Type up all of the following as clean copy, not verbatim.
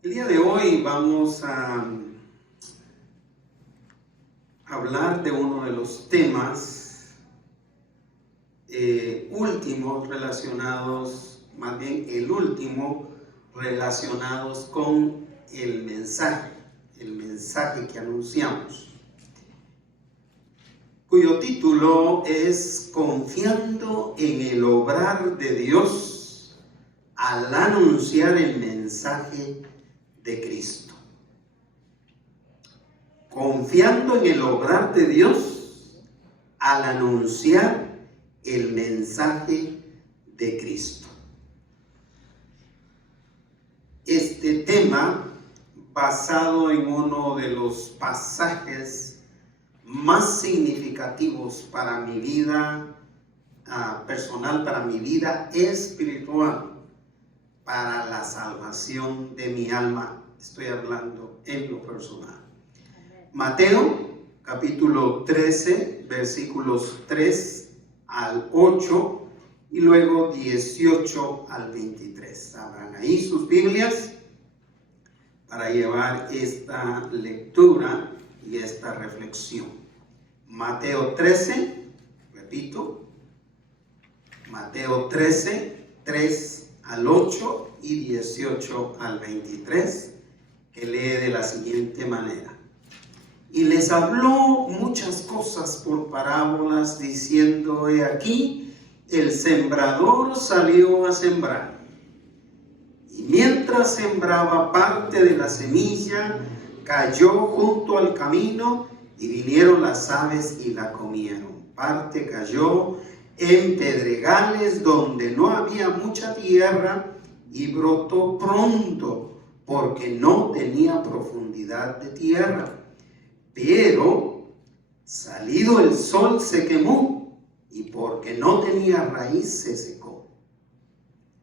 El día de hoy vamos a hablar de uno de los temas últimos relacionados, más bien el último relacionados con el mensaje que anunciamos, cuyo título es Confiando en el obrar de Dios al anunciar el mensaje de Cristo. Confiando en el obrar de Dios al anunciar el mensaje de Cristo. Este tema, basado en uno de los pasajes más significativos para mi vida personal, para mi vida espiritual, para la salvación de mi alma. Estoy hablando en lo personal. Mateo, capítulo 13, versículos 3 al 8 y luego 18 al 23. Abran ahí sus Biblias para llevar esta lectura y esta reflexión. Mateo 13, repito, Mateo 13, 3 al 8 y 18 al 23, que lee de la siguiente manera. Y les habló muchas cosas por parábolas, diciendo: he aquí, el sembrador salió a sembrar. Y mientras sembraba, parte de la semilla cayó junto al camino, y vinieron las aves y la comieron. Parte cayó en pedregales donde no había mucha tierra, y brotó pronto, porque no tenía profundidad de tierra. Pero salido el sol se quemó, y porque no tenía raíz se secó.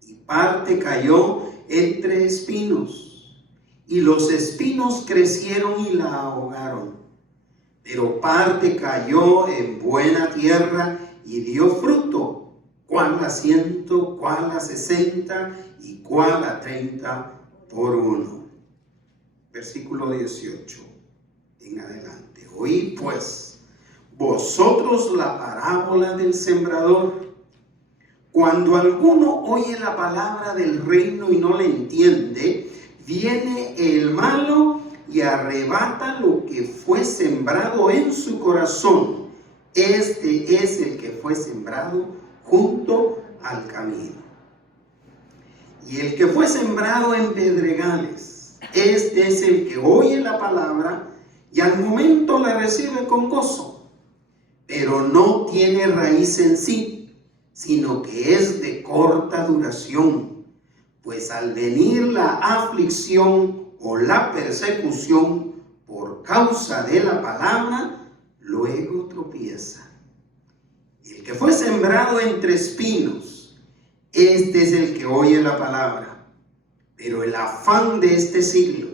Y parte cayó entre espinos, y los espinos crecieron y la ahogaron. Pero parte cayó en buena tierra y dio fruto, cuál a 100, cuál a 60 y cuál a 30 por uno. Versículo 18 en adelante. Oíd pues vosotros la parábola del sembrador. Cuando alguno oye la palabra del reino y no le entiende, viene el malo y arrebata lo que fue sembrado en su corazón. Este es el que fue sembrado junto al camino. Y el que fue sembrado en pedregales, este es el que oye la palabra y al momento la recibe con gozo, pero no tiene raíz en sí, sino que es de corta duración, pues al venir la aflicción o la persecución por causa de la palabra, luego tropieza. El que fue sembrado entre espinos, este es el que oye la palabra, pero el afán de este siglo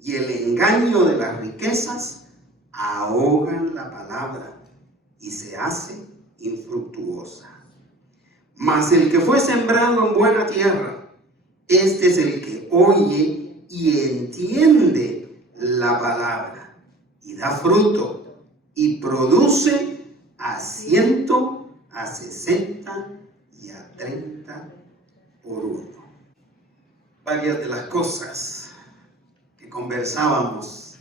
y el engaño de las riquezas ahogan la palabra y se hace infructuosa. Mas el que fue sembrado en buena tierra, este es el que oye y entiende la palabra y da fruto y produce a 100, a 60 y a 30 por uno. Varias de las cosas que conversábamos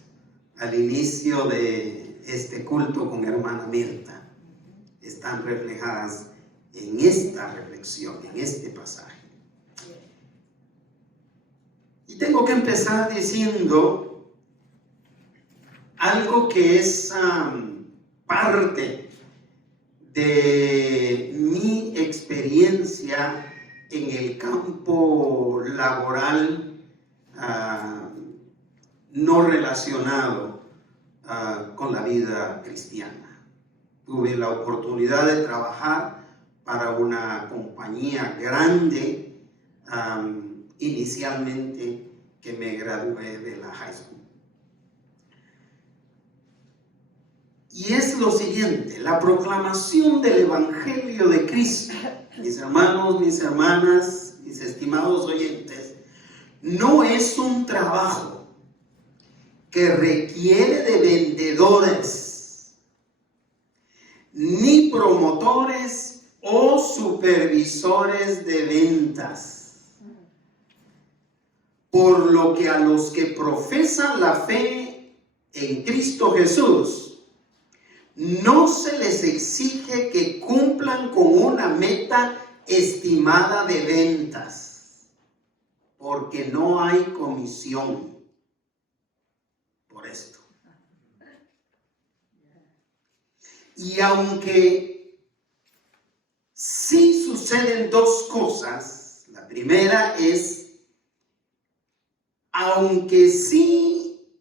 al inicio de este culto con hermana Mirta están reflejadas en esta reflexión, en este pasaje. Y tengo que empezar diciendo algo que es parte de mi experiencia en el campo laboral no relacionado con la vida cristiana. Tuve la oportunidad de trabajar para una compañía grande inicialmente que me gradué de la high school. Y es lo siguiente: la proclamación del Evangelio de Cristo, mis hermanos, mis hermanas, mis estimados oyentes, no es un trabajo que requiere de vendedores, ni promotores o supervisores de ventas. Por lo que a los que profesan la fe en Cristo Jesús, no se les exige que cumplan con una meta estimada de ventas, porque no hay comisión por esto. Y aunque sí suceden dos cosas, la primera es, aunque sí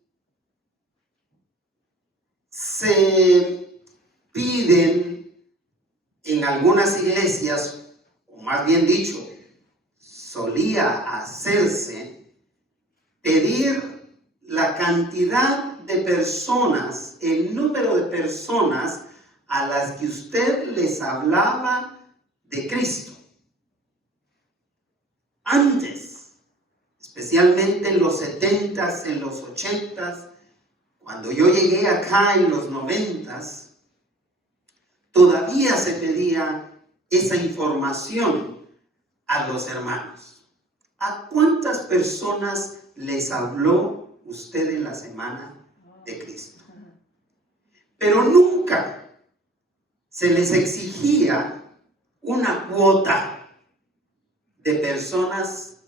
se piden en algunas iglesias, o más bien dicho, solía hacerse, pedir la cantidad de personas, el número de personas a las que usted les hablaba de Cristo. Antes, especialmente en los 70s, en los 80s, cuando yo llegué acá en los 90s, todavía se pedía esa información a los hermanos. ¿A cuántas personas les habló usted en la semana de Cristo? Pero nunca se les exigía una cuota de personas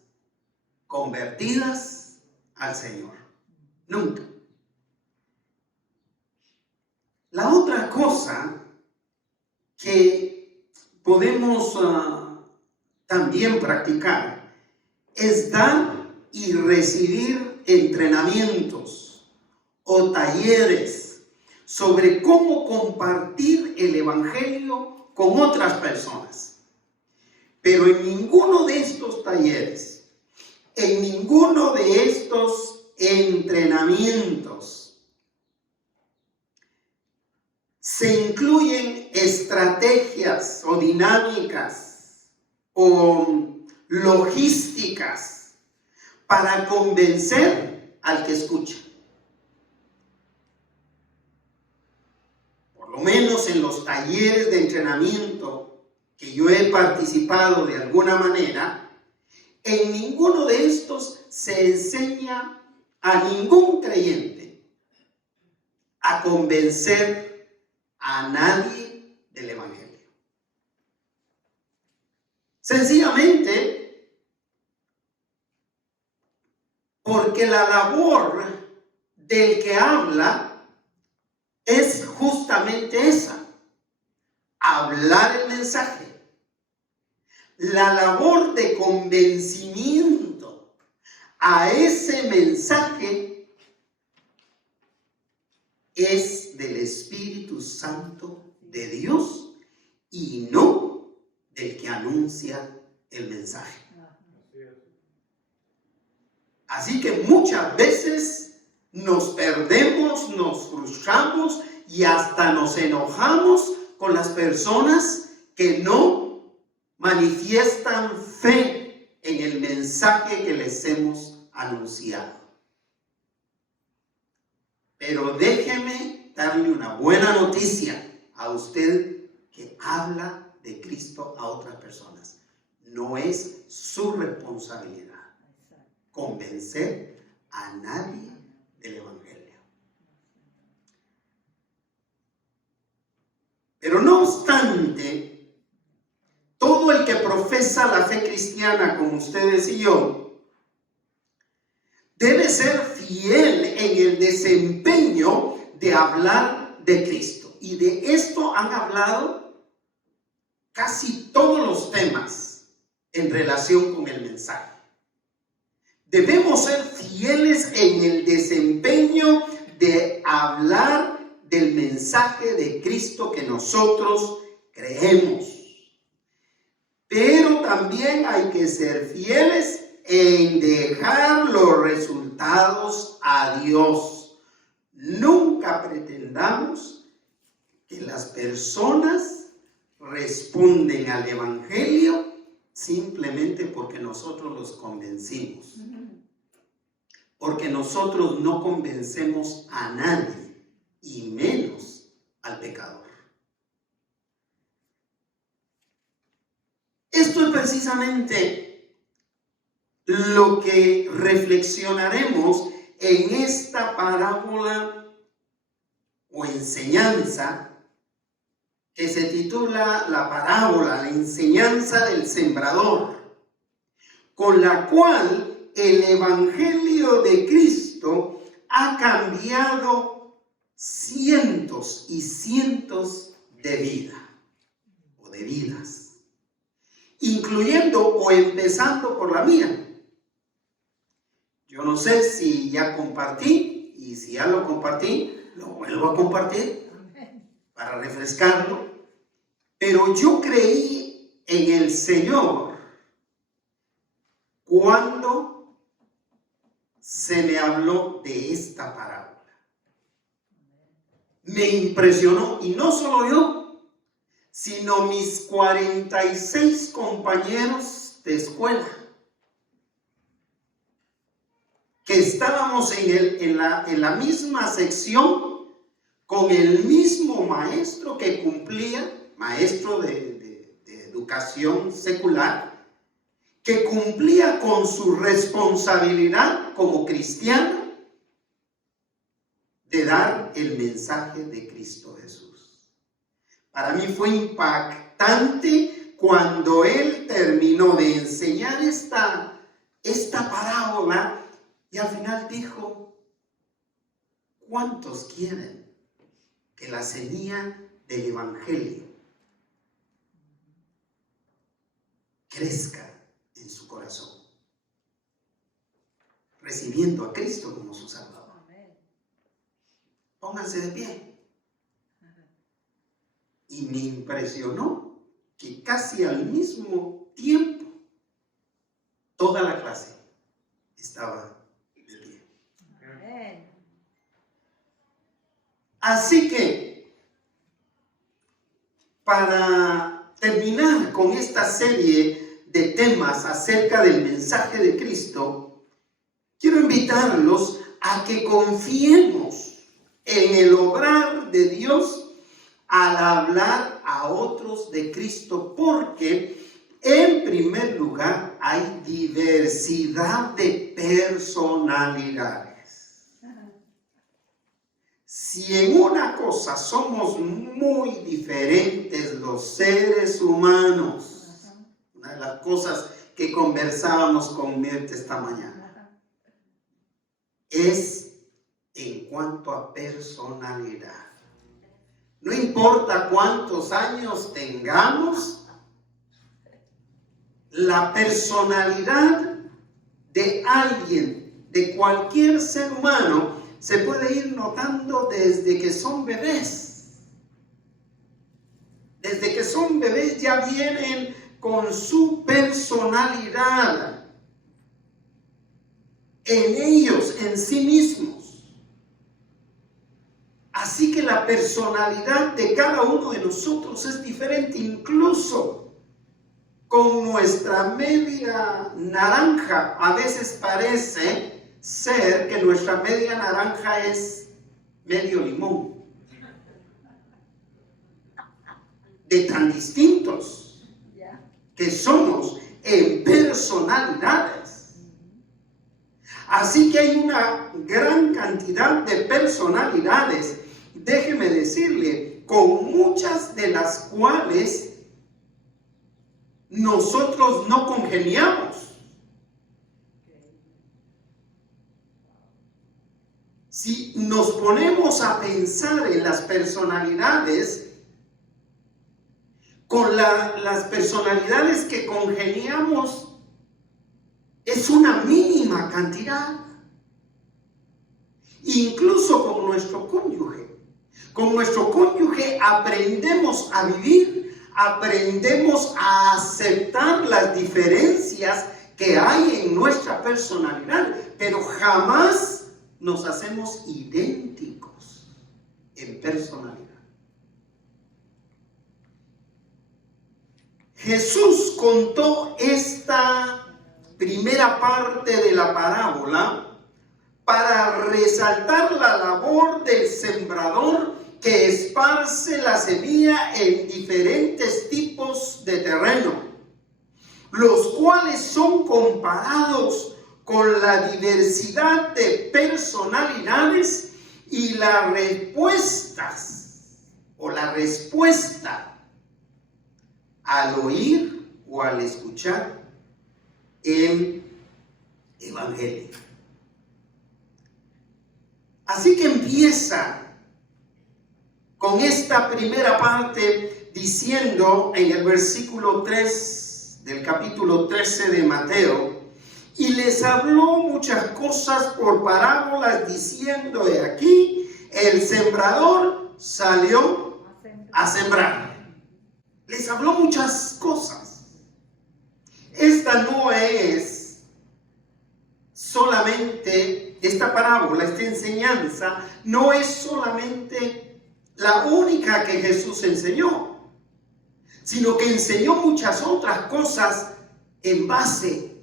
convertidas al Señor. Nunca. La otra cosa que podemos también practicar es dar y recibir entrenamientos o talleres sobre cómo compartir el evangelio con otras personas. Pero en ninguno de estos talleres, en ninguno de estos entrenamientos, se incluyen estrategias o dinámicas o logísticas para convencer al que escucha. Por lo menos en los talleres de entrenamiento que yo he participado de alguna manera, en ninguno de estos se enseña a ningún creyente a convencer a nadie del evangelio. Sencillamente porque la labor del que habla es justamente esa: hablar el mensaje. La labor de convencimiento a ese mensaje es del Espíritu Santo de Dios y no del que anuncia el mensaje. Así que muchas veces nos perdemos, nos frustramos y hasta nos enojamos con las personas que no manifiestan fe en el mensaje que les hemos anunciado. Pero déjeme darle una buena noticia a usted que habla de Cristo a otras personas. No es su responsabilidad convencer a nadie del evangelio. Pero no obstante, todo el que profesa la fe cristiana como ustedes y yo debe ser fiel en el desempeño de hablar de Cristo. Y de esto han hablado casi todos los temas en relación con el mensaje. Debemos ser fieles en el desempeño de hablar del mensaje de Cristo que nosotros creemos. Pero también hay que ser fieles en dejar los resultados a Dios. Nunca pretendamos que las personas responden al evangelio simplemente porque nosotros los convencimos. porque nosotros no convencemos a nadie, y menos al pecador. Esto es precisamente lo que reflexionaremos en esta parábola o enseñanza que se titula la parábola, la enseñanza del sembrador, con la cual el Evangelio de Cristo ha cambiado cientos y cientos de vidas o de vidas, incluyendo o empezando por la mía. Yo no sé si ya compartí, y si ya lo compartí, lo vuelvo a compartir para refrescarlo, pero yo creí en el Señor cuando se me habló de esta parábola. Me impresionó, y no solo yo, sino mis 46 compañeros de escuela, que estábamos en la misma sección con el mismo maestro que cumplía, maestro de educación secular, que cumplía con su responsabilidad como cristiano de dar el mensaje de Cristo Jesús. Para mí fue impactante cuando él terminó de enseñar esta parábola y al final dijo: ¿cuántos quieren que la semilla del Evangelio crezca en su corazón, recibiendo a Cristo como su Salvador? Pónganse de pie. Y me impresionó que casi al mismo tiempo toda la clase estaba de pie. Así que, para terminar con esta serie de temas acerca del mensaje de Cristo, quiero invitarlos a que confiemos en el obrar de Dios al hablar a otros de Cristo, porque en primer lugar hay diversidad de personalidades. Si en una cosa somos muy diferentes los seres humanos, una de las cosas que conversábamos con Mirta esta mañana, es en cuanto a personalidad. No importa cuántos años tengamos, la personalidad de alguien, de cualquier ser humano, se puede ir notando desde que son bebés. Desde que son bebés ya vienen con su personalidad en ellos, en sí mismos. Así que la personalidad de cada uno de nosotros es diferente, incluso con nuestra media naranja. A veces parece ser que nuestra media naranja es medio limón. De tan distintos que somos en personalidades. Así que hay una gran cantidad de personalidades, déjeme decirle, con muchas de las cuales nosotros no congeniamos. Si nos ponemos a pensar en las personalidades, con las personalidades que congeniamos, es una mínima cantidad. Incluso con nuestro cónyuge. Con nuestro cónyuge aprendemos a vivir, aprendemos a aceptar las diferencias que hay en nuestra personalidad, pero jamás nos hacemos idénticos en personalidad. Jesús contó esta primera parte de la parábola para resaltar la labor del sembrador que esparce la semilla en diferentes tipos de terreno, los cuales son comparados con la diversidad de personalidades y las respuestas o la respuesta al oír o al escuchar el Evangelio. Así que empieza con esta primera parte diciendo en el versículo 3 del capítulo 13 de Mateo: y les habló muchas cosas por parábolas, diciendo: he aquí, el sembrador salió a sembrar. Les habló muchas cosas. Esta no es solamente, esta parábola, esta enseñanza, no es solamente la única que Jesús enseñó, sino que enseñó muchas otras cosas en base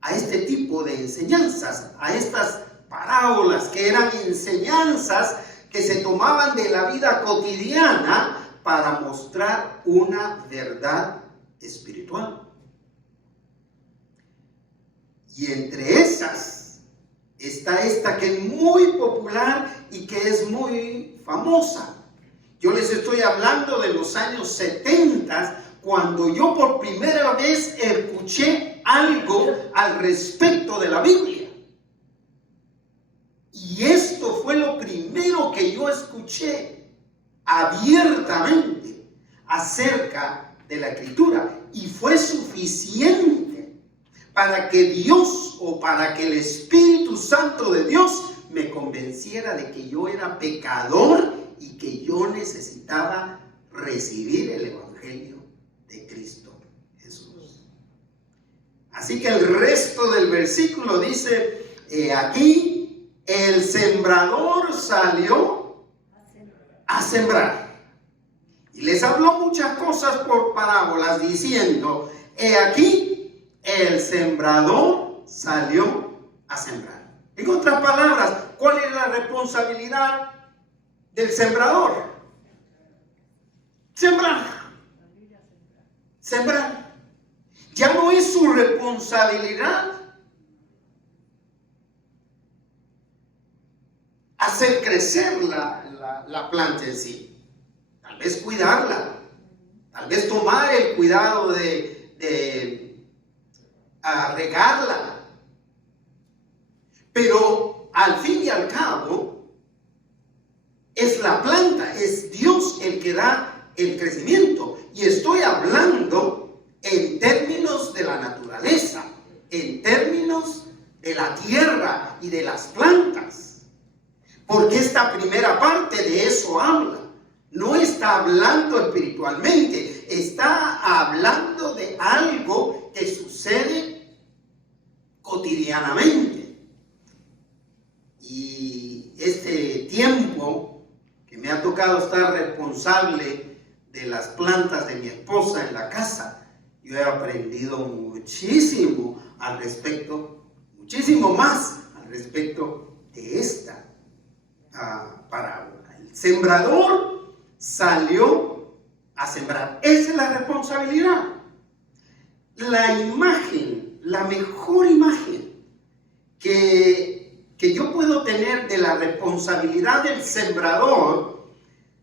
a este tipo de enseñanzas, a estas parábolas que eran enseñanzas que se tomaban de la vida cotidiana para mostrar una verdad espiritual. Y entre esas está esta que es muy popular y que es muy famosa. Yo les estoy hablando de los años 70, cuando yo por primera vez escuché algo al respecto de la Biblia. Y esto fue lo primero que yo escuché abiertamente acerca de la Escritura. Y fue suficiente para que Dios, o para que el Espíritu Santo de Dios me convenciera de que yo era pecador y que yo necesitaba recibir el Evangelio de Cristo Jesús. Así que el resto del versículo dice: he aquí, el sembrador salió a sembrar. Y les habló muchas cosas por parábolas, diciendo: he aquí, el sembrador salió a sembrar. En otras palabras, ¿cuál es la responsabilidad del sembrador? Sembrar. Sembrar. Ya no es su responsabilidad hacer crecer la planta en sí. Tal vez cuidarla. Tal vez tomar el cuidado de regarla. Pero al fin y al cabo, es la planta, es Dios el que da el crecimiento. Y estoy hablando en términos de la naturaleza, en términos de la tierra y de las plantas. Porque esta primera parte de eso habla. No está hablando espiritualmente, está hablando de algo que sucede cotidianamente. Y este tiempo que me ha tocado estar responsable de las plantas de mi esposa en la casa, yo he aprendido muchísimo al respecto, muchísimo más al respecto de esta parábola. El sembrador salió a sembrar. Esa es la responsabilidad. La imagen, la mejor imagen que yo puedo tener de la responsabilidad del sembrador,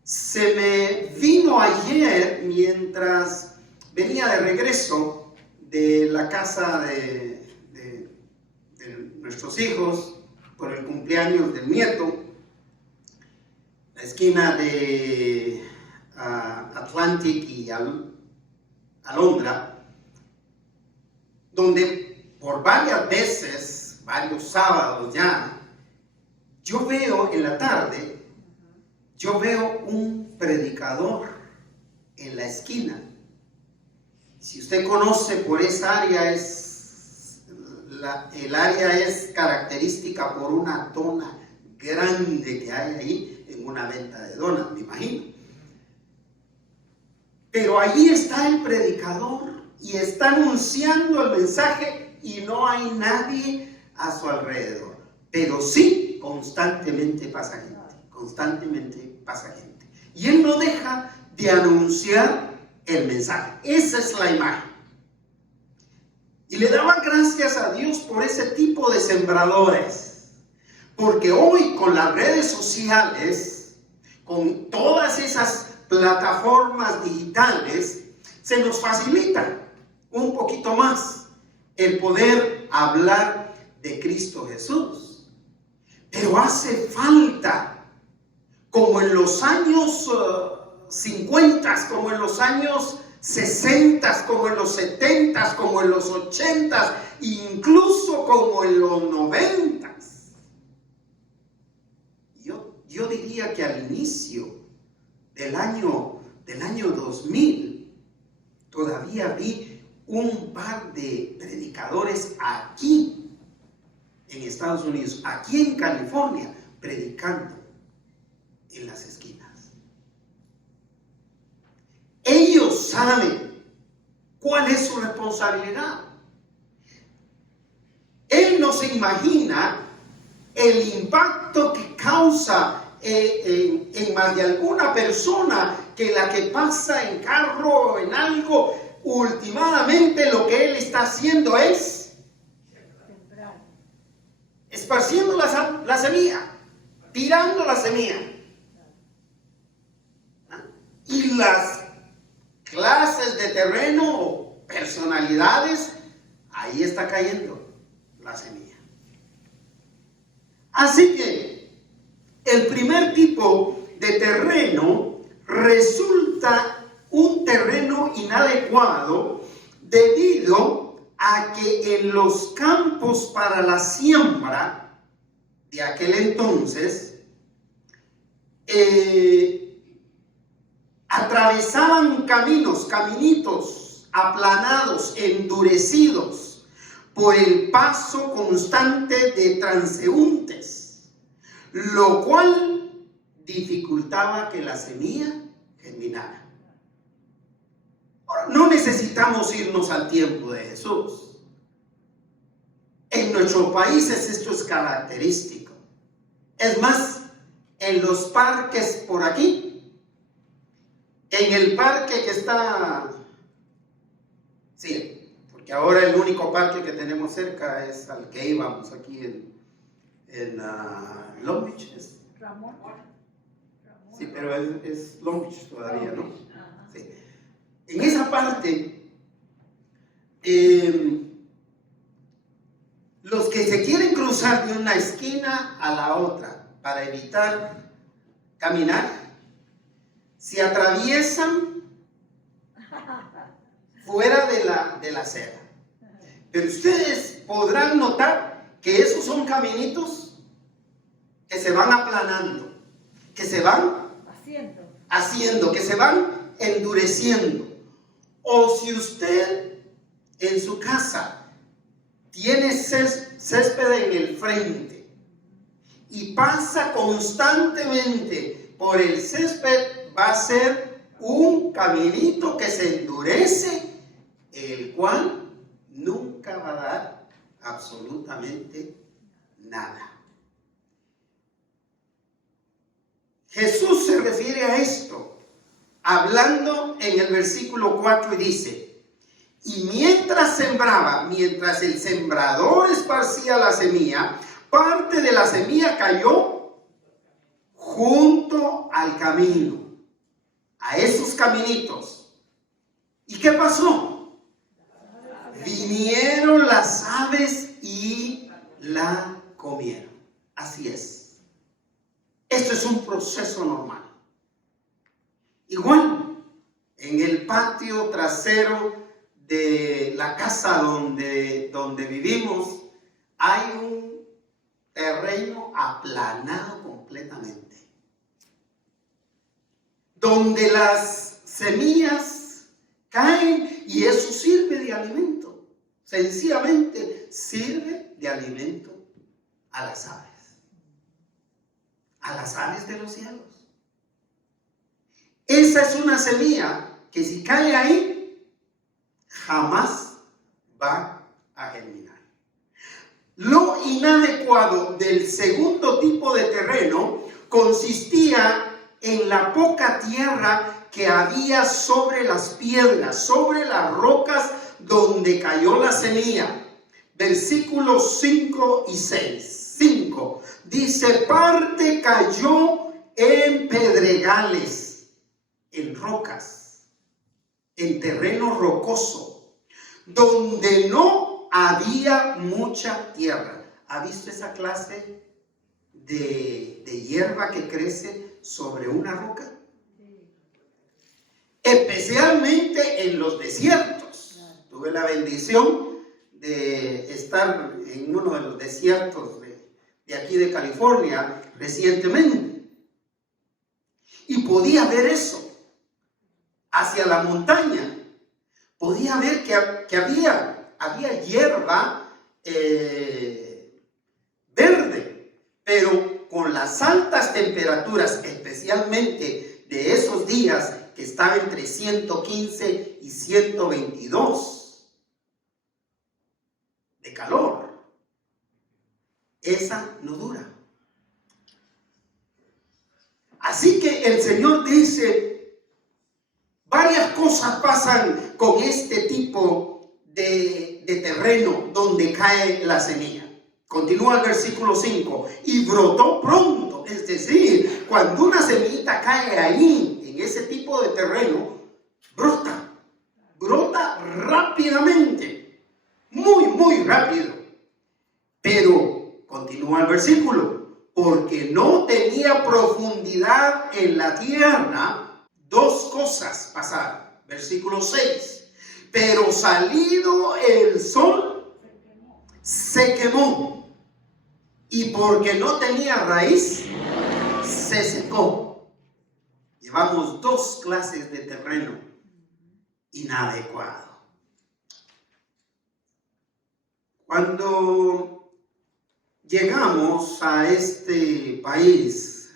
se me vino ayer mientras venía de regreso de la casa de nuestros hijos por el cumpleaños del nieto, la esquina de Atlantic y Alondra, donde por varias veces, varios sábados ya, yo veo en la tarde, yo veo un predicador en la esquina. Si usted conoce por esa área, el área es característica por una dona grande que hay ahí en una venta de donas, me imagino. Pero allí está el predicador y está anunciando el mensaje y no hay nadie a su alrededor. Pero sí constantemente pasa gente. Constantemente pasa gente. Y él no deja de anunciar el mensaje. Esa es la imagen. Y le daba gracias a Dios por ese tipo de sembradores. Porque hoy con las redes sociales, con todas esas plataformas digitales, se nos facilita un poquito más el poder hablar de Cristo Jesús. Pero hace falta, como en los años 50, como en los años 60, como en los 70, como en los 80, incluso como en los 90. Yo diría que al inicio del año 2000, todavía vi un par de predicadores aquí en Estados Unidos, aquí en California, predicando en las esquinas. Ellos saben cuál es su responsabilidad. Él no se imagina el impacto que causa en más de alguna persona, que la que pasa en carro o en algo, últimamente lo que él está haciendo es esparciendo la semilla, tirando la semilla. Y las clases de terreno o personalidades, ahí está cayendo la semilla. Así que el primer tipo de terreno resulta un terreno inadecuado debido a que en los campos para la siembra de aquel entonces atravesaban caminitos aplanados, endurecidos por el paso constante de transeúntes, lo cual dificultaba que la semilla germinara. Ahora, no necesitamos irnos al tiempo de Jesús. En nuestros países esto es característico. Es más, en los parques por aquí, en el parque que está, sí, porque ahora el único parque que tenemos cerca es al que íbamos aquí en Long Beach. Ramón. Sí, pero es Long Beach todavía, ¿no? Sí. En esa parte, los que se quieren cruzar de una esquina a la otra para evitar caminar, se atraviesan fuera de la acera. Pero ustedes podrán notar que esos son caminitos que se van aplanando, que se van haciendo, que se van endureciendo. O si usted en su casa tiene césped en el frente y pasa constantemente por el césped, va a ser un caminito que se endurece, el cual nunca va a dar absolutamente nada. Jesús se refiere a esto, hablando en el versículo 4 y dice: y mientras sembraba, mientras el sembrador esparcía la semilla, parte de la semilla cayó junto al camino, a esos caminitos. ¿Y qué pasó? Vinieron las aves y la comieron. Así es. Esto es un proceso normal. Igual, en el patio trasero de la casa donde vivimos, hay un terreno aplanado completamente, donde las semillas caen y eso sirve de alimento. Sencillamente sirve de alimento a las aves de los cielos. Esa es una semilla que si cae ahí, jamás va a germinar. Lo inadecuado del segundo tipo de terreno consistía en la poca tierra que había sobre las piedras, sobre las rocas donde cayó la semilla. Versículos 5 y 6. 5 dice: parte cayó en pedregales, en rocas, en terreno rocoso, donde no había mucha tierra. ¿Ha visto esa clase de hierba que crece sobre una roca? Especialmente en los desiertos. Tuve la bendición de estar en uno de los desiertos de aquí de California recientemente, y podía ver eso hacia la montaña. Podía ver que había hierba verde, pero con las altas temperaturas, especialmente de esos días que estaba entre 115 y 122 de calor, esa no dura. Así que el Señor dice, varias cosas pasan con este tipo de terreno donde cae la semilla. Continúa el versículo 5, y brotó pronto. Es decir, cuando una semillita cae ahí, en ese tipo de terreno, brota rápidamente, muy rápido. Pero, continúa el versículo, porque no tenía profundidad en la tierra, dos cosas pasaron. Versículo 6, pero salido el sol, se quemó, y porque no tenía raíz, se secó. Llevamos dos clases de terreno inadecuado. Cuando llegamos a este país,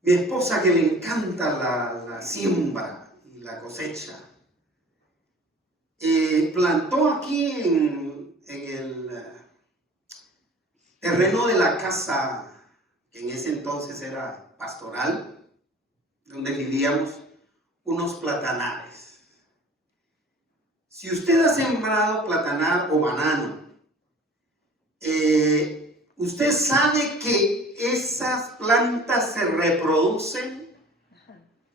mi esposa, que le encanta la siembra y la cosecha, plantó aquí en el terreno de la casa, que en ese entonces era pastoral, donde vivíamos, unos platanales. Si usted ha sembrado platanar o banano, usted sabe que esas plantas se reproducen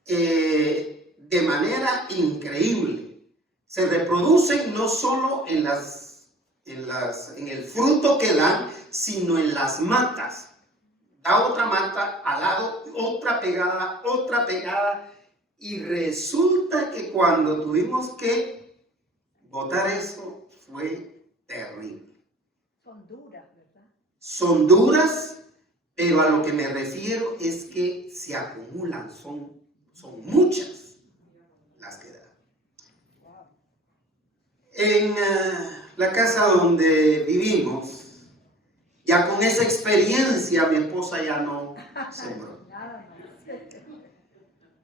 de manera increíble. Se reproducen no solo en el fruto que dan, sino en las matas. Da otra mata al lado, otra pegada, y resulta que cuando tuvimos que botar eso fue terrible. Son duras, ¿verdad? Son duras, pero a lo que me refiero es que se acumulan, son muchas las que dan. Wow. En la casa donde vivimos, ya con esa experiencia, mi esposa ya no sembró. Nada más.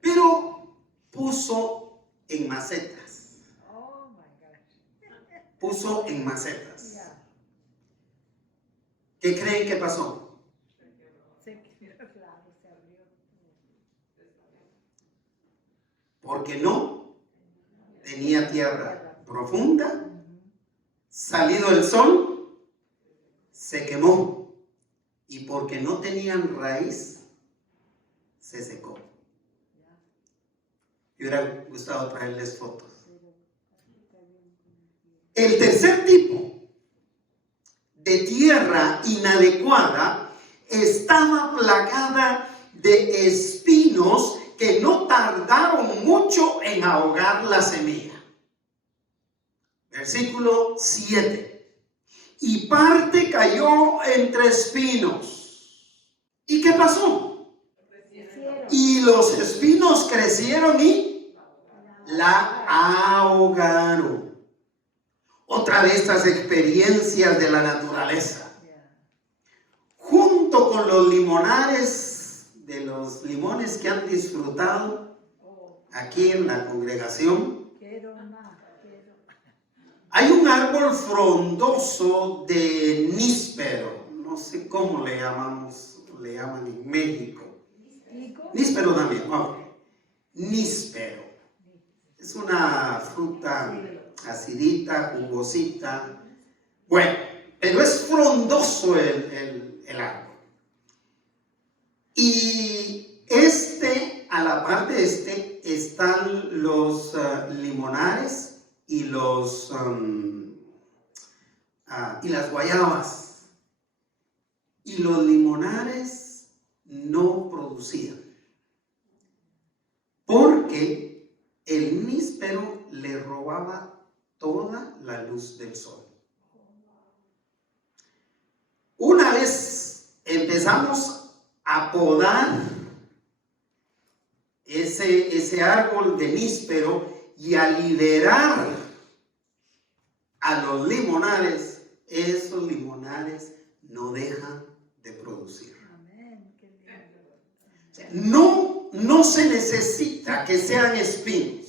Pero puso en macetas. Oh my gosh. Puso en macetas. Yeah. ¿Qué creen que pasó? Claro, se abrió. Porque no tenía tierra profunda, salido el sol, se quemó, y porque no tenían raíz, se secó. Me hubiera gustado traerles fotos. El tercer tipo de tierra inadecuada estaba plagada de espinos que no tardaron mucho en ahogar la semilla. Versículo 7. Y parte cayó entre espinos. ¿Y qué pasó? Y los espinos crecieron y la ahogaron. Otra de estas experiencias de la naturaleza. Junto con los limonares, de los limones que han disfrutado aquí en la congregación, Hay un árbol frondoso de níspero, no sé cómo le llaman en México. Níspero también, ok. Níspero. Es una fruta acidita, jugosita. Bueno, pero es frondoso el árbol. Y a la par de están los limonares y y las guayabas. Y los limonares no producían, porque el níspero le robaba toda la luz del sol. Una vez empezamos a podar ese árbol de níspero y a liberar a los limonares, esos limonares no dejan de producir. No se necesita que sean espinos.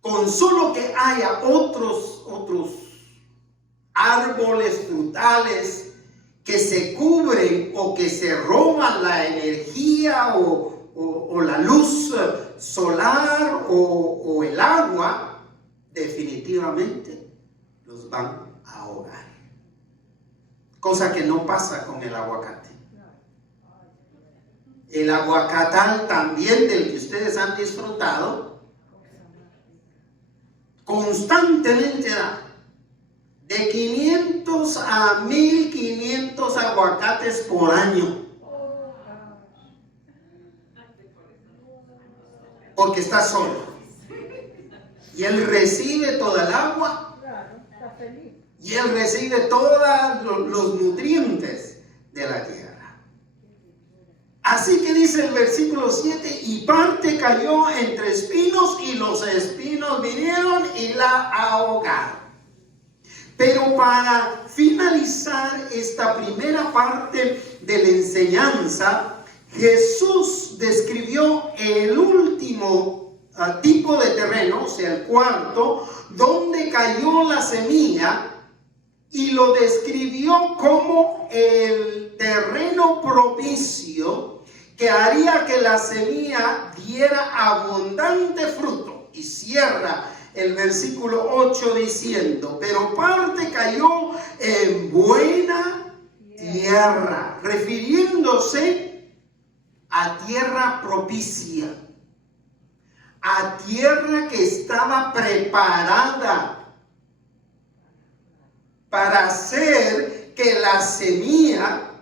Con solo que haya otros árboles frutales que se cubren o que se roban la energía o la luz solar o el agua, definitivamente los van a ahogar. Cosa que no pasa con el aguacate. El aguacatal también, del que ustedes han disfrutado, constantemente da de 500 a 1500 aguacates por año. Porque está solo. Y él recibe toda el agua. Y él recibe todos los nutrientes de la tierra. Así que dice el versículo 7, y parte cayó entre espinos y los espinos vinieron y la ahogaron. Pero para finalizar esta primera parte de la enseñanza, Jesús describió el último tipo de terreno, o sea, el cuarto, donde cayó la semilla, y lo describió como el terreno propicio que haría que la semilla diera abundante fruto. Y cierra el versículo 8 diciendo, pero parte cayó en buena tierra, refiriéndose a tierra propicia, a tierra que estaba preparada para hacer que la semilla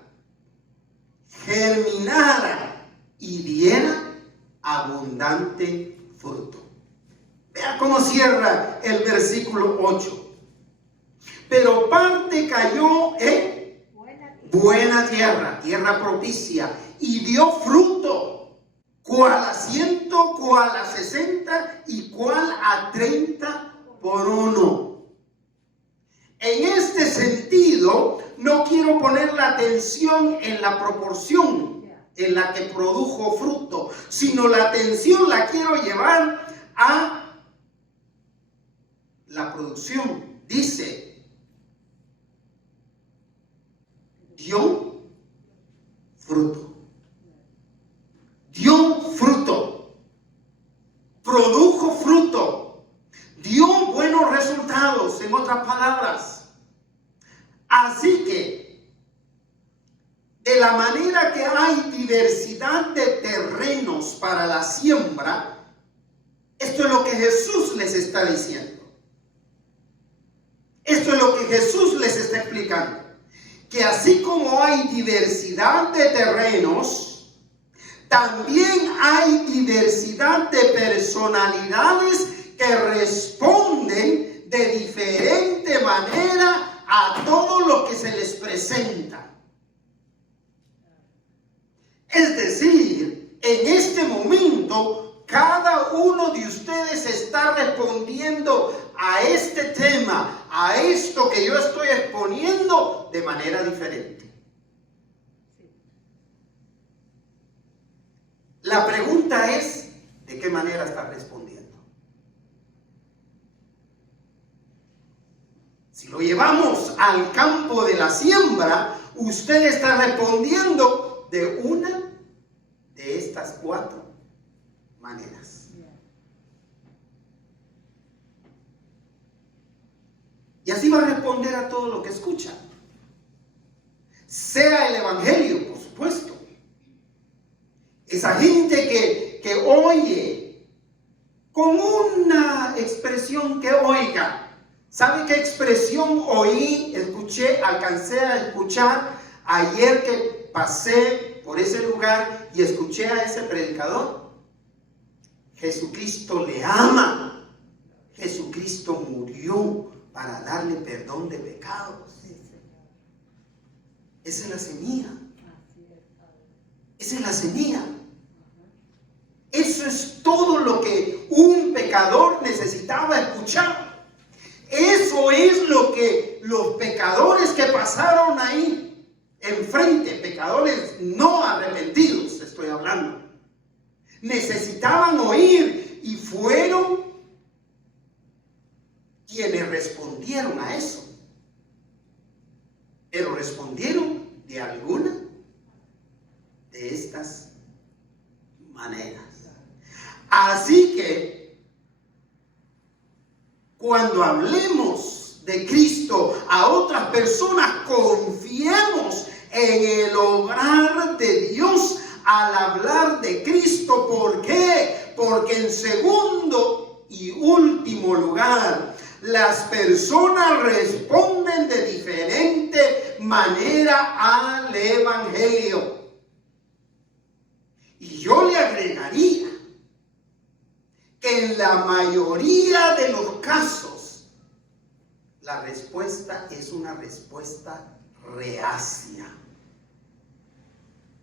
germinara y diera abundante fruto. Vea cómo cierra el versículo 8. Pero parte cayó en buena tierra, tierra propicia, y dio fruto, cual a 100, cual a 60 y cual a 30 por uno. En este sentido, no quiero poner la atención en la proporción en la que produjo fruto, sino la atención la quiero llevar a la producción. Dice, dio fruto. Dio fruto. Produjo fruto. Dio buenos resultados, en otras palabras. Así que, de la manera que hay diversidad de terrenos para la siembra, esto es lo que Jesús les está diciendo. Esto es lo que Jesús les está explicando. Que así como hay diversidad de terrenos, también hay diversidad de personalidades que responden de diferente manera a todo lo que se les presenta. Es decir, en este momento, cada uno de ustedes está respondiendo a este tema, a esto que yo estoy exponiendo de manera diferente. La pregunta es, ¿de qué manera está respondiendo? Si lo llevamos al campo de la siembra, usted está respondiendo de una de estas 4 maneras. Y así va a responder a todo lo que escucha. Sea el evangelio, por supuesto. Esa gente que oye con una expresión que oiga. ¿Sabe qué expresión oí, escuché, alcancé a escuchar ayer que pasé por ese lugar y escuché a ese predicador? Jesucristo le ama. Jesucristo murió para darle perdón de pecados. Esa es la semilla. Esa es la semilla. Eso es todo lo que un pecador necesitaba escuchar. Eso es lo que los pecadores que pasaron ahí enfrente, pecadores no arrepentidos, estoy hablando, necesitaban oír y fueron quienes respondieron a eso. Pero respondieron de alguna de estas maneras. Así que cuando hablemos de Cristo a otras personas, confiemos en el obrar de Dios al hablar de Cristo. ¿Por qué? Porque en segundo y último lugar, las personas responden de diferente manera al evangelio. Y yo le agregaría que en la mayoría de los casos la respuesta es una respuesta reacia,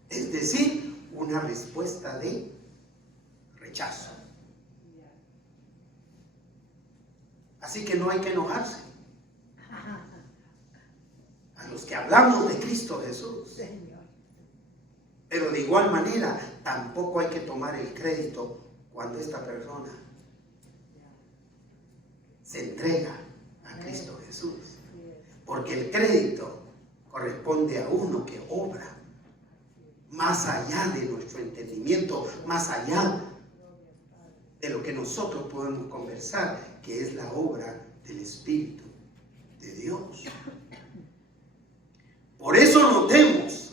es decir, una respuesta de rechazo. Así que no hay que enojarse. A los que hablamos de Cristo Jesús. Pero de igual manera, tampoco hay que tomar el crédito cuando esta persona se entrega a Cristo Jesús. Porque el crédito corresponde a uno que obra más allá de nuestro entendimiento, más allá de lo que nosotros podemos conversar, que es la obra del Espíritu de Dios. Por eso notemos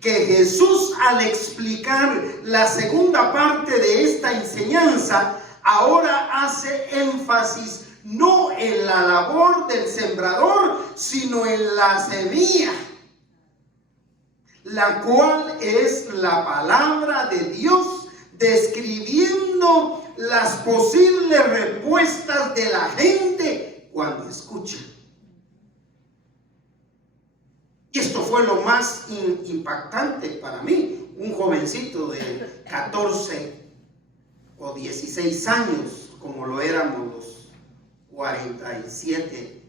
que Jesús, al explicar la segunda parte de esta enseñanza, ahora hace énfasis no en la labor del sembrador, sino en la semilla, la cual es la palabra de Dios, describiendo las posibles respuestas de la gente cuando escucha. Y esto fue lo más impactante para mí. Un jovencito de 14 o 16 años, como lo éramos los 47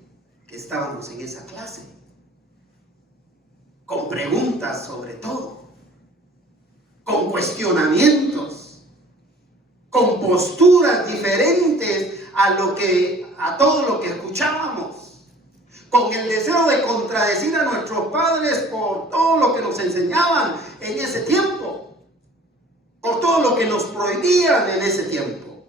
que estábamos en esa clase, con preguntas sobre todo, con cuestionamientos, con posturas diferentes a todo lo que escuchábamos, con el deseo de contradecir a nuestros padres por todo lo que nos enseñaban en ese tiempo, por todo lo que nos prohibían en ese tiempo.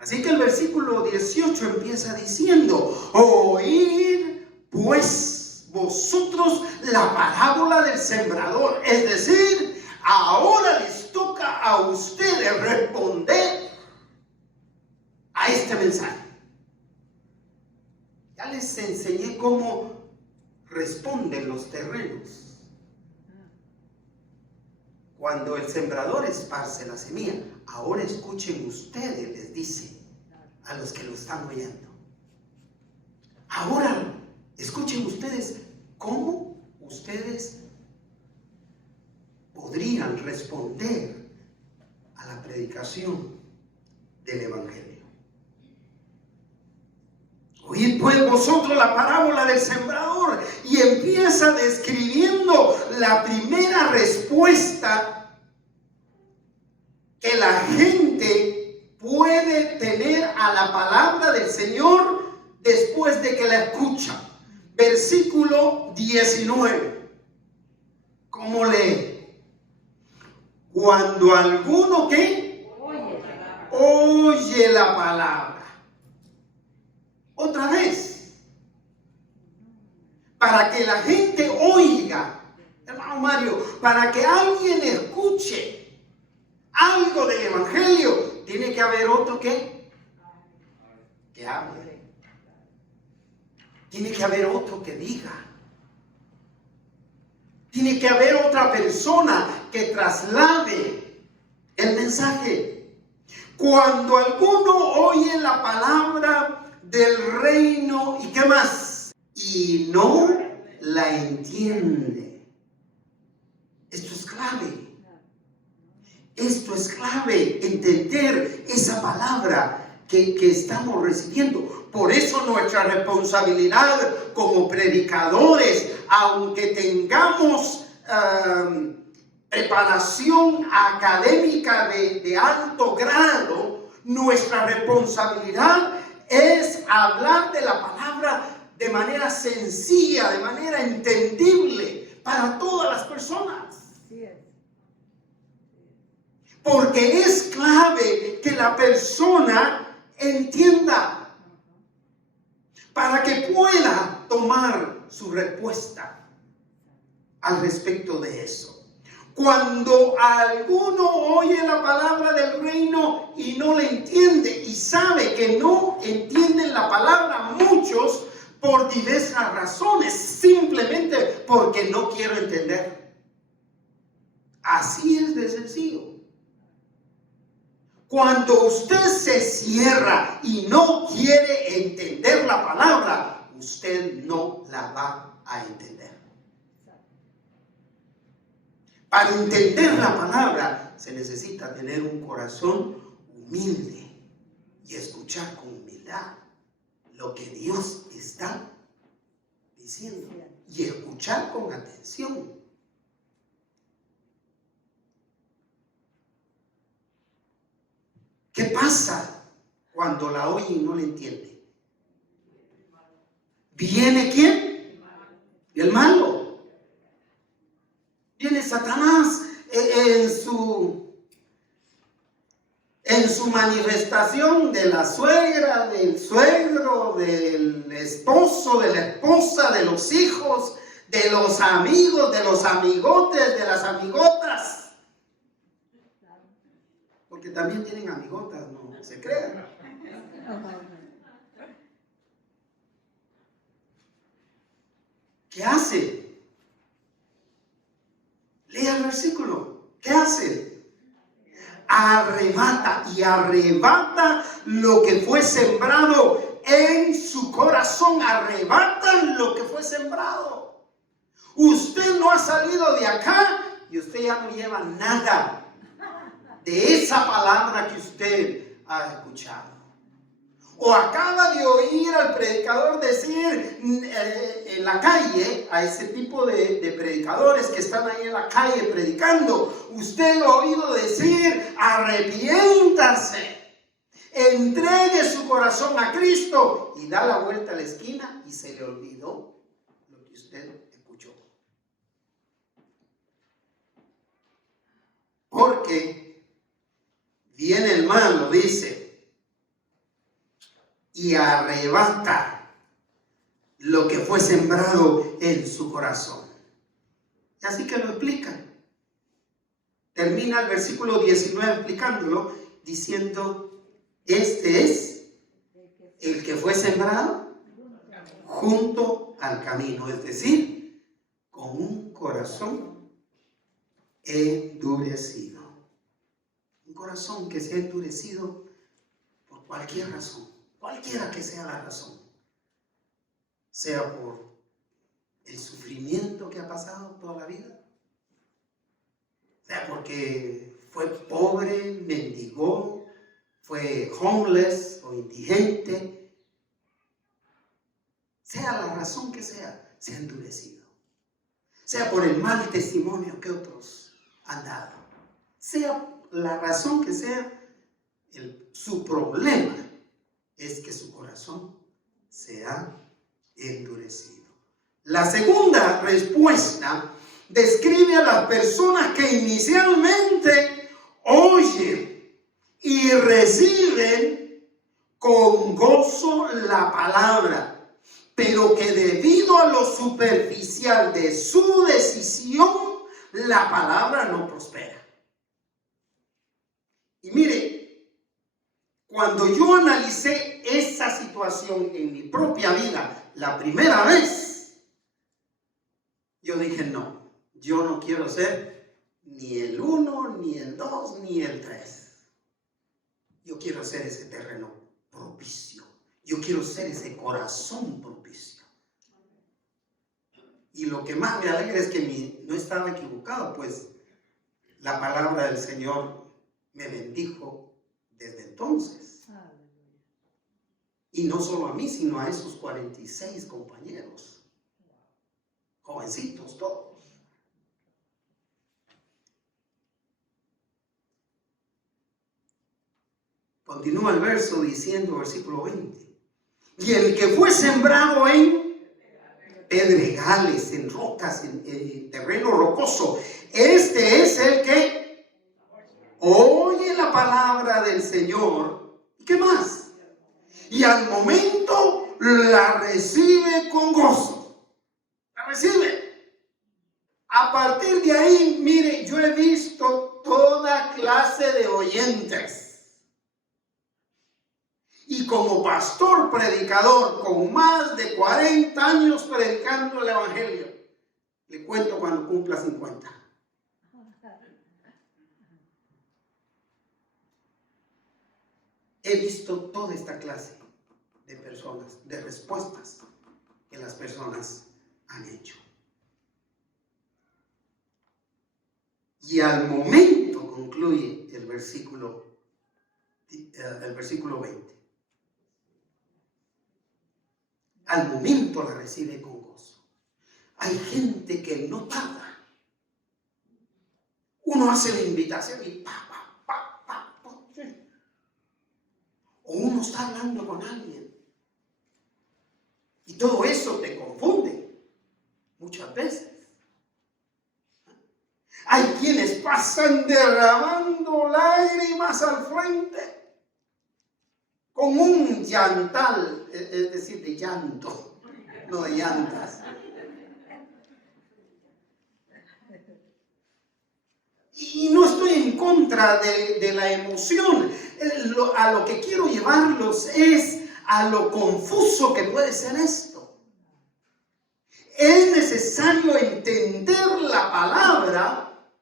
Así que el versículo 18 empieza diciendo: oíd pues vosotros la parábola del sembrador. Es decir, ahora les toca a ustedes responder a este mensaje. Ya les enseñé cómo responden los terrenos. Cuando el sembrador esparce la semilla, ahora escuchen ustedes, les dice a los que lo están oyendo. Ahora escuchen ustedes cómo ustedes podrían responder a la predicación del Evangelio. Oíd pues vosotros la parábola del sembrador, y empieza describiendo la primera respuesta que la gente puede tener a la palabra del Señor después de que la escucha. Versículo 19. ¿Cómo lee? Cuando alguno que oye la palabra. Otra vez. Para que la gente oiga. Hermano Mario, para que alguien escuche algo del Evangelio, tiene que haber otro que hable. Tiene que haber otro que diga. Tiene que haber otra persona que traslade el mensaje. Cuando alguno oye la palabra del reino, ¿y qué más? Y no la entiende. Esto es clave. Esto es clave, entender esa palabra que estamos recibiendo. Por eso nuestra responsabilidad como predicadores, aunque tengamos preparación académica de alto grado, nuestra responsabilidad es hablar de la palabra de manera sencilla, de manera entendible para todas las personas. Porque es clave que la persona entienda para que pueda tomar su respuesta al respecto de eso. Cuando alguno oye la palabra del reino y no la entiende, y sabe que no entienden la palabra muchos por diversas razones, simplemente porque no quiero entender. Así es de sencillo. Cuando usted se cierra y no quiere entender la palabra, usted no la va a entender. Para entender la palabra se necesita tener un corazón humilde y escuchar con humildad lo que Dios está diciendo y escuchar con atención. ¿Qué pasa cuando la oye y no la entiende? ¿Viene quién? El malo. Viene Satanás en su manifestación de la suegra, del suegro, del esposo, de la esposa, de los hijos, de los amigos, de los amigotes, de las amigotas. Porque también tienen amigotas, no se crean. ¿Qué hace? Lea el versículo. ¿Qué hace? Arrebata lo que fue sembrado en su corazón. Arrebata lo que fue sembrado. Usted no ha salido de acá y usted ya no lleva nada de esa palabra que usted ha escuchado. O acaba de oír al predicador decir en la calle, a ese tipo de predicadores que están ahí en la calle predicando, usted lo ha oído decir: arrepiéntase, entregue su corazón a Cristo, y da la vuelta a la esquina y se le olvidó lo que usted escuchó. Porque viene el malo, dice, y arrebata lo que fue sembrado en su corazón. Y así que lo explica. Termina el versículo 19 explicándolo, diciendo: este es el que fue sembrado junto al camino, es decir, con un corazón endurecido. Un corazón que se ha endurecido por cualquier razón, cualquiera que sea la razón, sea por el sufrimiento que ha pasado toda la vida, sea porque fue pobre, mendigó, fue homeless o indigente, sea la razón que sea, se ha endurecido, sea por el mal testimonio que otros han dado, sea la razón que sea, su problema es que su corazón se ha endurecido. La segunda respuesta describe a las personas que inicialmente oyen y reciben con gozo la palabra, pero que debido a lo superficial de su decisión, la palabra no prospera. Y mire, cuando yo analicé esa situación en mi propia vida la primera vez, yo dije, no, yo no quiero ser ni el 1, ni el 2, ni el 3. Yo quiero ser ese terreno propicio. Yo quiero ser ese corazón propicio. Y lo que más me alegra es que no estaba equivocado, pues la palabra del Señor me bendijo desde entonces. Y no solo a mí, sino a esos 46 compañeros. Jovencitos todos. Continúa el verso diciendo, versículo 20. Y el que fue sembrado en pedregales, en rocas, en terreno rocoso, este es el que oye la palabra del Señor. ¿Y qué más? Y al momento la recibe con gozo. La recibe. A partir de ahí, mire, yo he visto toda clase de oyentes. Y como pastor predicador, con más de 40 años predicando el Evangelio, le cuento cuando cumpla 50. He visto toda esta clase de personas, de respuestas que las personas han hecho. Y al momento concluye el versículo 20. Al momento la recibe con gozo. Hay gente que no tarda. Uno hace la invitación y o uno está hablando con alguien y todo eso te confunde muchas veces. Hay quienes pasan derramando lágrimas al frente con un llantal, es decir, de llanto, no de llantas. Y no estoy en contra de la emoción. A lo que quiero llevarlos es a lo confuso que puede ser esto. Es necesario entender la palabra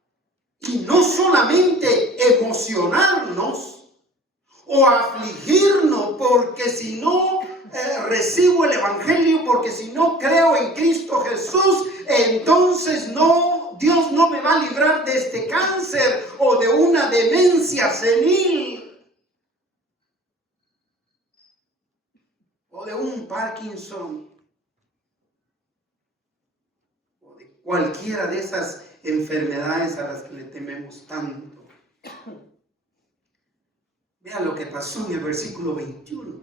y no solamente emocionarnos o afligirnos porque si no recibo el Evangelio, porque si no creo en Cristo Jesús, entonces Dios no me va a librar de este cáncer o de una demencia senil o de un Parkinson o de cualquiera de esas enfermedades a las que le tememos tanto. Vean lo que pasó en el versículo 21.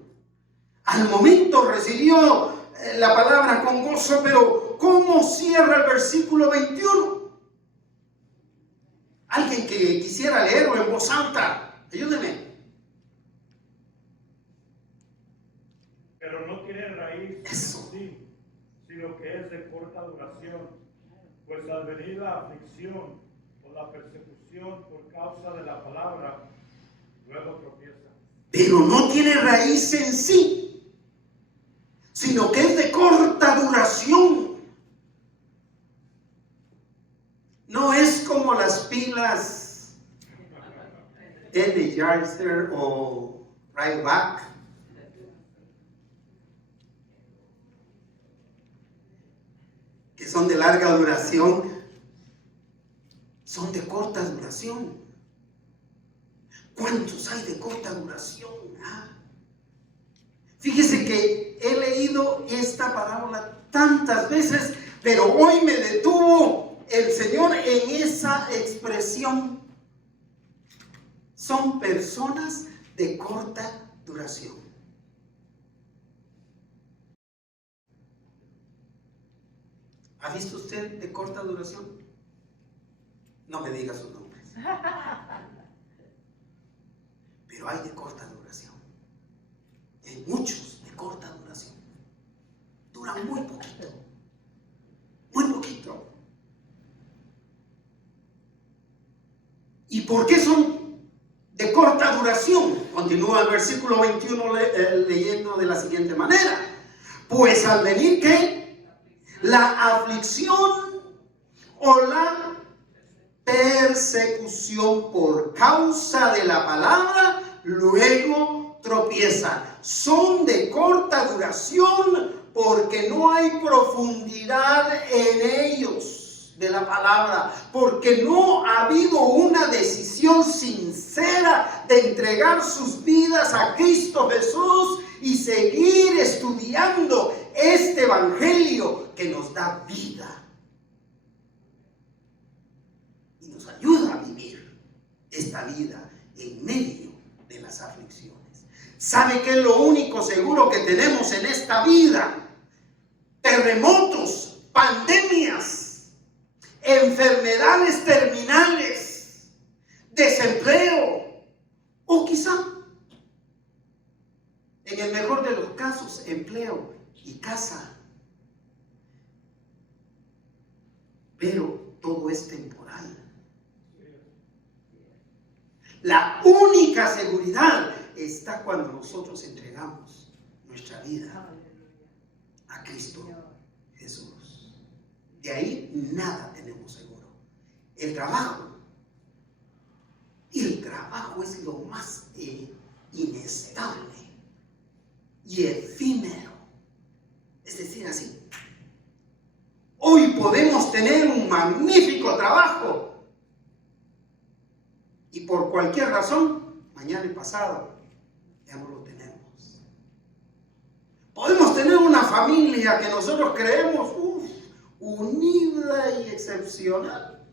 Al momento recibió la palabra con gozo, pero ¿cómo cierra el versículo 21? Alguien que quisiera leerlo en voz alta, ayúdeme. Pero no tiene raíz en sí, sino que es de corta duración, pues al venir la aflicción o la persecución por causa de la palabra, luego tropieza. Pero no tiene raíz en sí, sino que es de corta duración. No es como las pilas Energizer o Ryback, que son de larga duración, son de corta duración. ¿Cuántos hay de corta duración? Fíjese que he leído esta parábola tantas veces, pero hoy me detuvo el Señor en esa expresión. Son personas de corta duración. ¿Ha visto usted de corta duración? No me diga sus nombres. Pero hay de corta duración. Hay muchos de corta duración. Duran muy poquito. Muy poquito. ¿Y por qué son de corta duración? Continúa el versículo 21 leyendo de la siguiente manera. Pues al venir, ¿qué? La aflicción o la persecución por causa de la palabra, luego tropiezan. Son de corta duración porque no hay profundidad en ellos de la palabra, porque no ha habido una decisión sincera de entregar sus vidas a Cristo Jesús y seguir estudiando este evangelio que nos da vida y nos ayuda a vivir esta vida en medio de las aflicciones. ¿Sabe qué es lo único seguro que tenemos en esta vida? Terremotos, pandemias, enfermedades terminales, desempleo o quizá, en el mejor de los casos, empleo y casa. Pero todo es temporal. La única seguridad está cuando nosotros entregamos nuestra vida a Cristo Jesús. De ahí nada tenemos seguro. El trabajo es lo más inestable y efímero. Es decir, así. Hoy podemos tener un magnífico trabajo y por cualquier razón, mañana y pasado, ya no lo tenemos. Podemos tener una familia que nosotros creemos unida y excepcional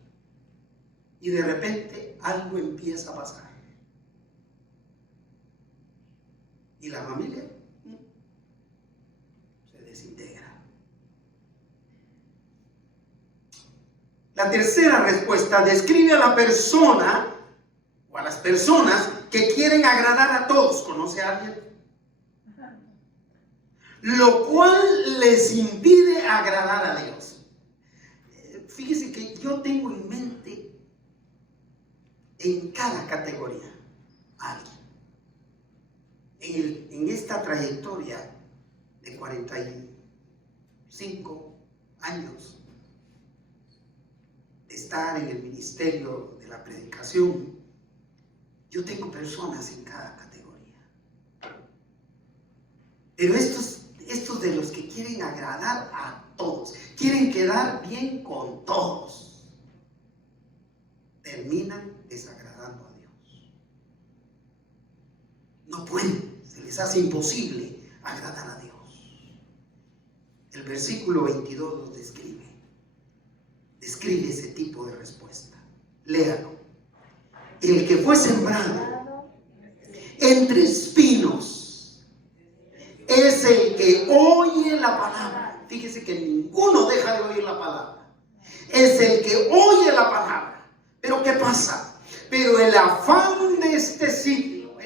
y de repente algo empieza a pasar. Y la familia se desintegra. La tercera respuesta describe a la persona o a las personas que quieren agradar a todos. ¿Conoce a alguien? Lo cual les impide agradar a Dios. Fíjese que yo tengo en mente en cada categoría a alguien. En esta trayectoria de 45 años de estar en el ministerio de la predicación, yo tengo personas en cada categoría. Pero estos de los que quieren agradar a todos, quieren quedar bien con todos, terminan desagradando a Dios. No pueden. Se les hace imposible agradar a Dios. El versículo 22 nos describe ese tipo de respuesta. Léalo. El que fue sembrado entre espinos es el que oye la palabra. Fíjese que ninguno deja de oír la palabra. Es el que oye la palabra. Pero ¿qué pasa? Pero el afán de este siglo,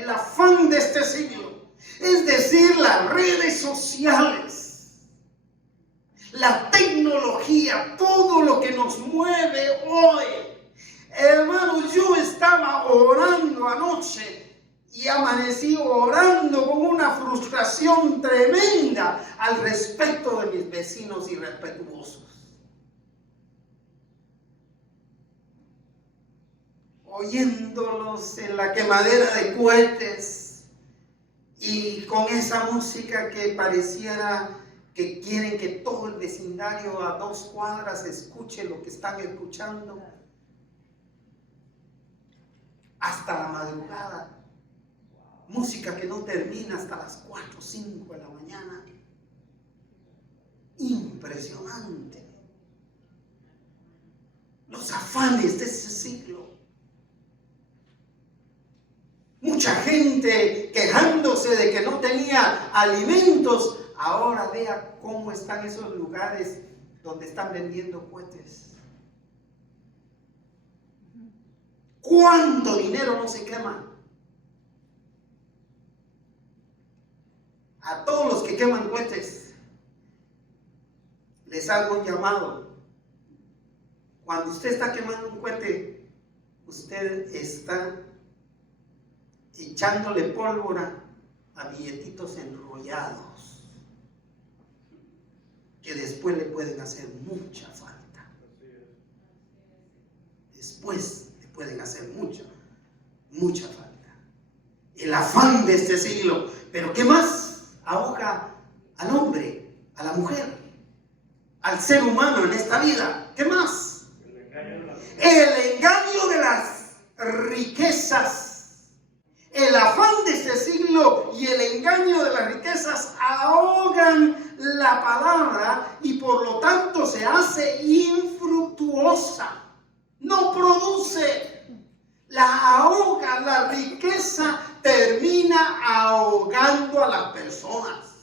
es decir, las redes sociales, la tecnología, todo lo que nos mueve hoy. Hermanos, yo estaba orando anoche y amanecí orando con una frustración tremenda al respecto de mis vecinos irrespetuosos. Oyéndolos en la quemadera de cohetes y con esa música que pareciera que quieren que todo el vecindario a 2 cuadras escuche lo que están escuchando hasta la madrugada, música que no termina hasta las 4 o 5 de la mañana. Impresionante los afanes de ese siglo. Mucha gente quejándose de que no tenía alimentos. Ahora vea cómo están esos lugares donde están vendiendo cohetes. ¿Cuánto dinero no se quema? A todos los que queman cohetes les hago un llamado. Cuando usted está quemando un cohete, usted está echándole pólvora a billetitos enrollados que después le pueden hacer mucha falta. Después le pueden hacer mucha falta. El afán de este siglo. Pero ¿qué más ahoga al hombre, a la mujer, al ser humano en esta vida? ¿Qué más? El engaño de las riquezas. El afán de este siglo y el engaño de las riquezas ahogan la palabra y por lo tanto se hace infructuosa. No produce. La ahoga, la riqueza termina ahogando a las personas.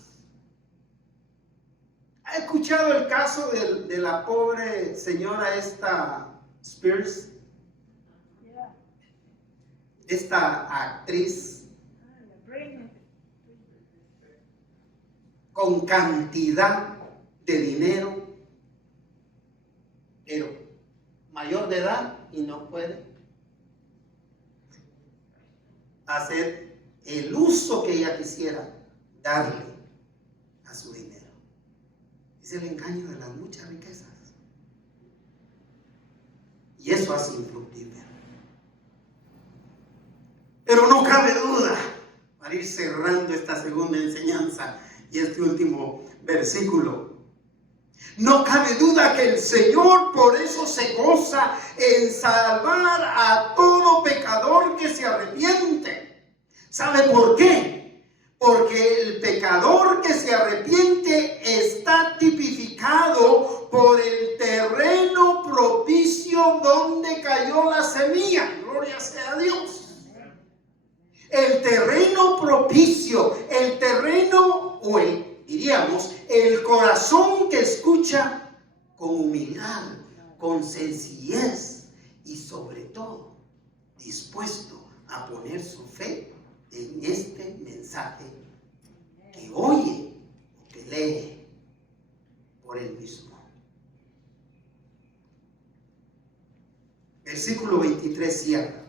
¿Ha escuchado el caso de la pobre señora esta Spears? Esta actriz con cantidad de dinero, pero mayor de edad y no puede hacer el uso que ella quisiera darle a su dinero. Es el engaño de las muchas riquezas. Y eso hace infructífero. Pero no cabe duda, para ir cerrando esta segunda enseñanza y este último versículo, no cabe duda que el Señor por eso se goza en salvar a todo pecador que se arrepiente. ¿Sabe por qué? Porque el pecador que se arrepiente está tipificado por el terreno propicio donde cayó la semilla. Gloria sea a Dios. El terreno propicio, el terreno, o diríamos, el corazón que escucha con humildad, con sencillez y sobre todo dispuesto a poner su fe en este mensaje que oye o que lee por él mismo. Versículo 23 cierra.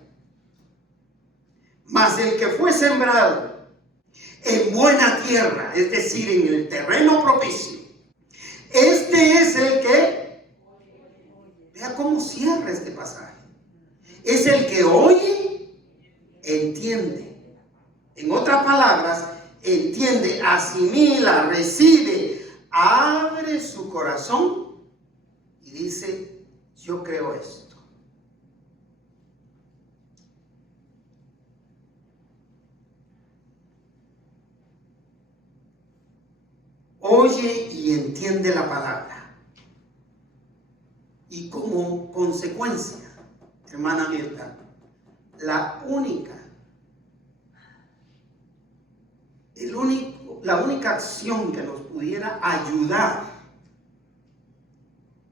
Mas el que fue sembrado en buena tierra, es decir, en el terreno propicio, este es el que, vea cómo cierra este pasaje, es el que oye, entiende. En otras palabras, entiende, asimila, recibe, abre su corazón y dice, yo creo esto. Oye y entiende la palabra. Y como consecuencia, hermana Mirta, la única acción que nos pudiera ayudar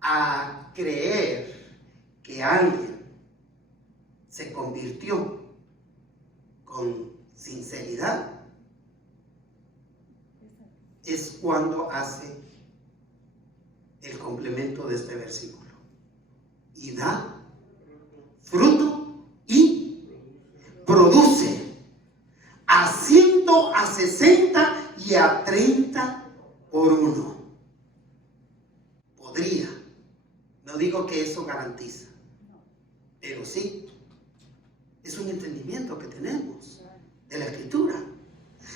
a creer que alguien se convirtió con sinceridad es cuando hace el complemento de este versículo. Y da fruto y produce a 100, a 60 y a 30 por uno. Podría. No digo que eso garantiza, pero sí, es un entendimiento que tenemos de la Escritura.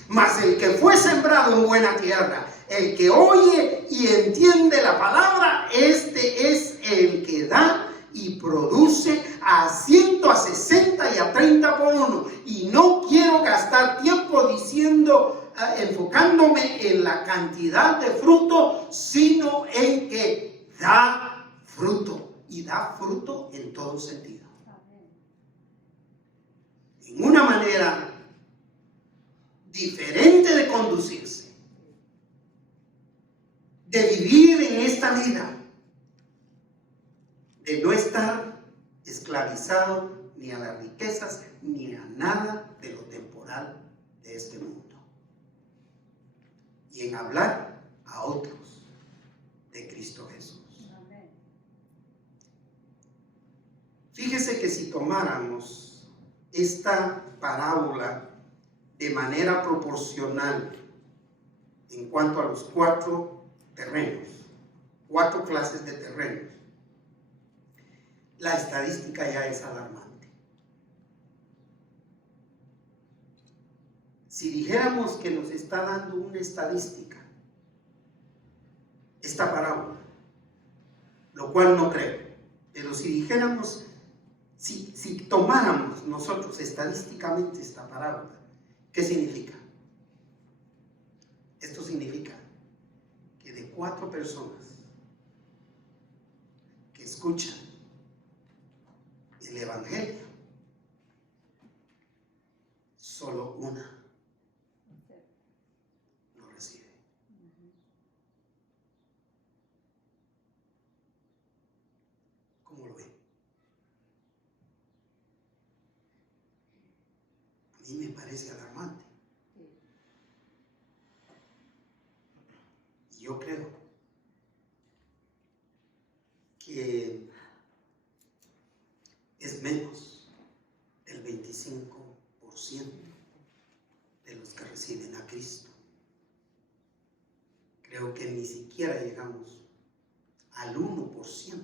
Mas el que fue sembrado en buena tierra, el que oye y entiende la palabra, este es el que da y produce a 100, a 60 y a 30 por uno. Y no quiero gastar tiempo diciendo, enfocándome en la cantidad de fruto, sino en que da fruto. Y da fruto en todo sentido. En una manera diferente de conducirse, de vivir en esta vida, esclavizado ni a las riquezas, ni a nada de lo temporal de este mundo. Y en hablar a otros de Cristo Jesús. Amén. Fíjese que si tomáramos esta parábola de manera proporcional en cuanto a los 4 terrenos, 4 clases de terrenos, la estadística ya es alarmante. Si dijéramos que nos está dando una estadística esta parábola, lo cual no creo, pero si dijéramos, si tomáramos nosotros estadísticamente esta parábola, ¿qué significa? Esto significa que de 4 personas que escuchan el Evangelio, solo una lo recibe. ¿Cómo lo ven? A mí me parece alarmante. Y yo creo que es menos del 25% de los que reciben a Cristo. Creo que ni siquiera llegamos al 1%.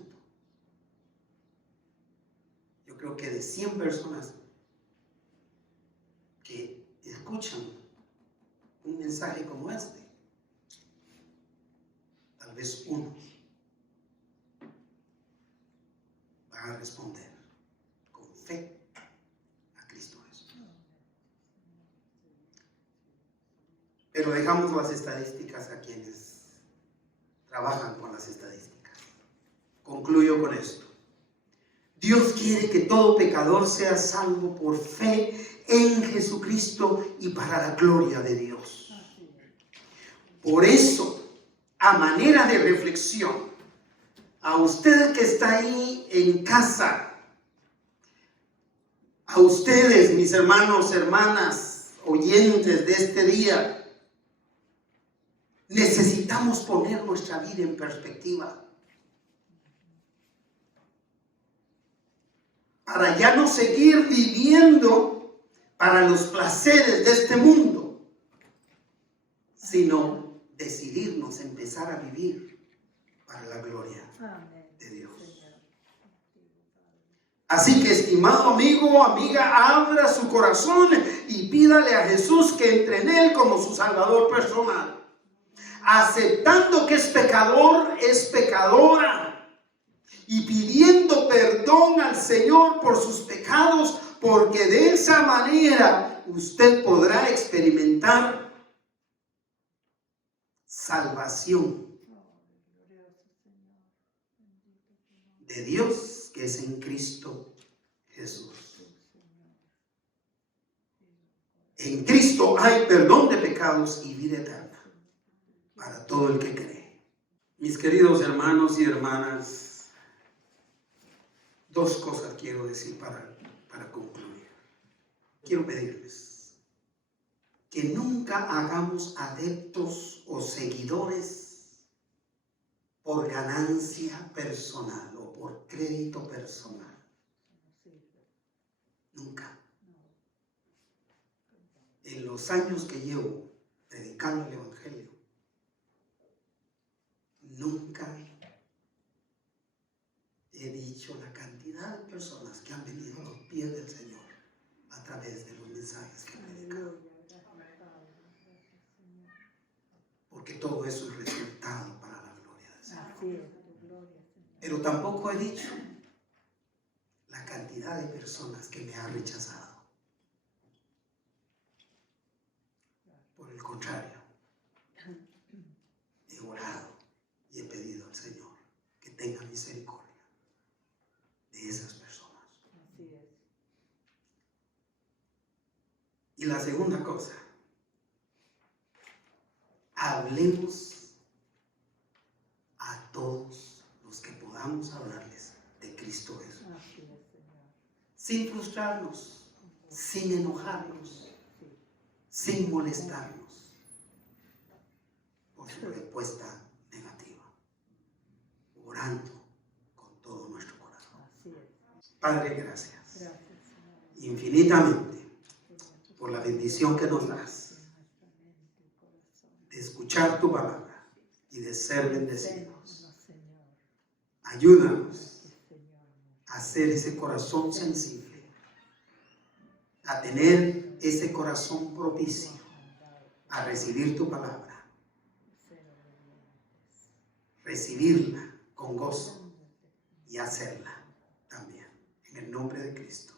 Yo creo que de 100 personas que escuchan un mensaje como este, tal vez uno va a responder con fe a Cristo Jesús. Pero dejamos las estadísticas a quienes trabajan con las estadísticas. Concluyo con esto. Dios quiere que todo pecador sea salvo por fe en Jesucristo y para la gloria de Dios. Por eso, a manera de reflexión, a usted que está ahí en casa, a ustedes, mis hermanos, hermanas, oyentes de este día, necesitamos poner nuestra vida en perspectiva. Para ya no seguir viviendo para los placeres de este mundo, sino decidirnos empezar a vivir para la gloria de Dios. Así que, estimado amigo, amiga, abra su corazón y pídale a Jesús que entre en él como su Salvador personal. Aceptando que es pecador, es pecadora. Y pidiendo perdón al Señor por sus pecados, porque de esa manera usted podrá experimentar salvación de Dios que es en Cristo Jesús. En Cristo hay perdón de pecados y vida eterna para todo el que cree. Mis queridos hermanos y hermanas, 2 cosas quiero decir para concluir. Quiero pedirles que nunca hagamos adeptos o seguidores por ganancia personal o por crédito personal. Nunca. En los años que llevo predicando el Evangelio, nunca he dicho la cantidad de personas que han venido a los pies del Señor a través de los mensajes que he predicado. Porque todo eso es resultado para la gloria del Señor. Pero tampoco he dicho la cantidad de personas que me han rechazado. Por el contrario, he orado y he pedido al Señor que tenga misericordia de esas personas. Así es. Y la segunda cosa, hablemos a todos los que podamos hablarles de Cristo Jesús. Así es, Señor. sin frustrarnos, sin enojarnos, sin molestarnos por su respuesta negativa, orando con todo nuestro corazón. Así es. Padre, gracias Gracias, Señor. infinitamente por la bendición que nos das Nuestra mente y corazón. de escuchar tu palabra y de ser bendecidos. Bendícenos, Señor. Ayúdanos Gracias, Señor. a hacer ese corazón sensible, a tener ese corazón propicio a recibir tu palabra, Ser obedientes. recibirla con gozo y hacerla también. En el nombre de Cristo.